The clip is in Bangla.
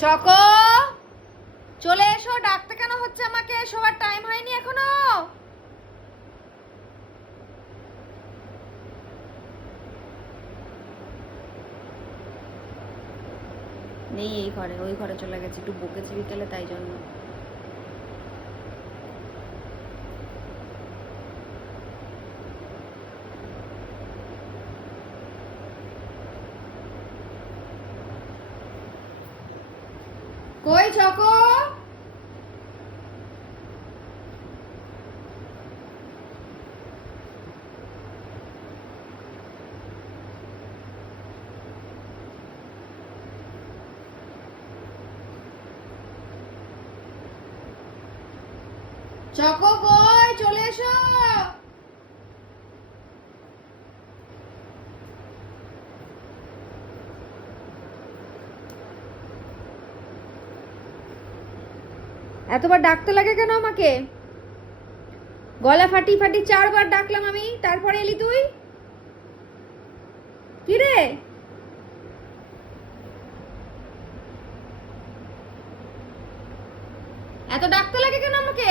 চকো, চলে এসো। ডাকতে কেন হচ্ছে আমাকে? শোয়ার টাইম হয়নি এখনো। নেই এই ঘরে, ওই ঘরে চলে গেছে, একটু বকেছি বিকেলে তাই জন্য। কই চকো? চকো কই? চলে এসো। এতবার ডাকতে লাগে কেন আমাকে? গলা ফাটি ফাটি 4 বার ডাকলাম আমি, তারপরে এলি তুই। কি রে? এত ডাকতে লাগে কেন আমাকে?